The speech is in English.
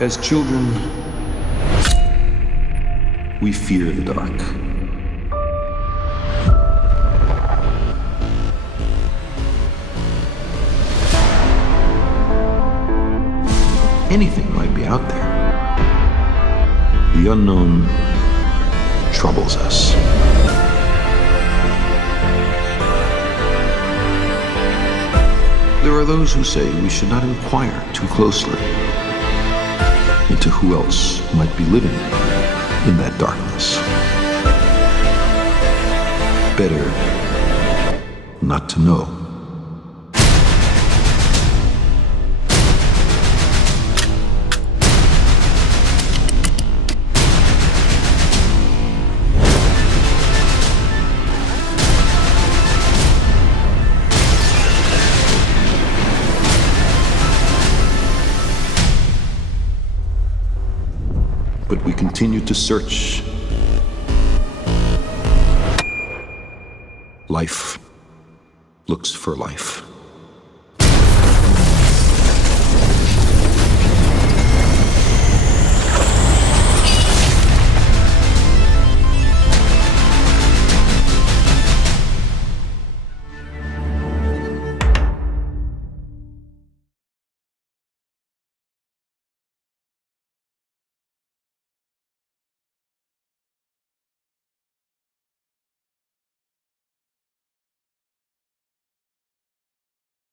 As children, we fear the dark. Anything might be out there. The unknown troubles us. There are those who say we should not inquire too closely into who else might be living in that darkness. Better not to know. But we continue to search. Life looks for life.